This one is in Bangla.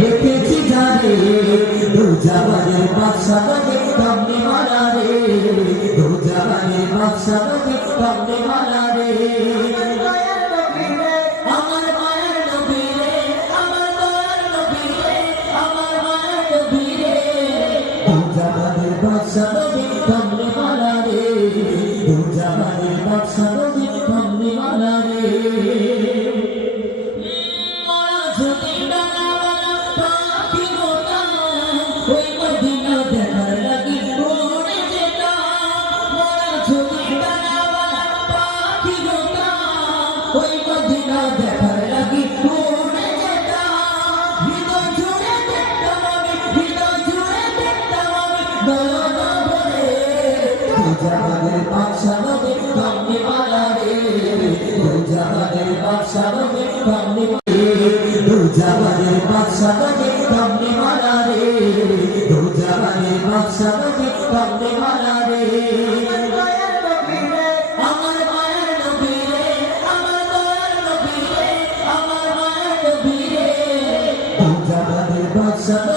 রেখেছি জানে দু জামানের বাদশা বনে কামনে মালা রে দু জামানের বাদশা বনে কামনে মালা রে আমার মায়ের নবী রে আমার দয়ার নবী রে আমার মায়ের নবী রে দু জামানের বাদশা বনে কামনে মালা রে দু জামানের বাদশা বনে কামনে মালা রে জামানের বাদশা বনে কামনে মালা রে দু জামানের বাদশা বনে কামনে দু জামানের বাদশা বনে কামনে মালা রে দু জামানের বাদশা বনে কামনে মালা রে আমার মায়ের নবী রে আমার দয়ার নবী রে আমার মায়ের নবী রে দু জামানের বাদশা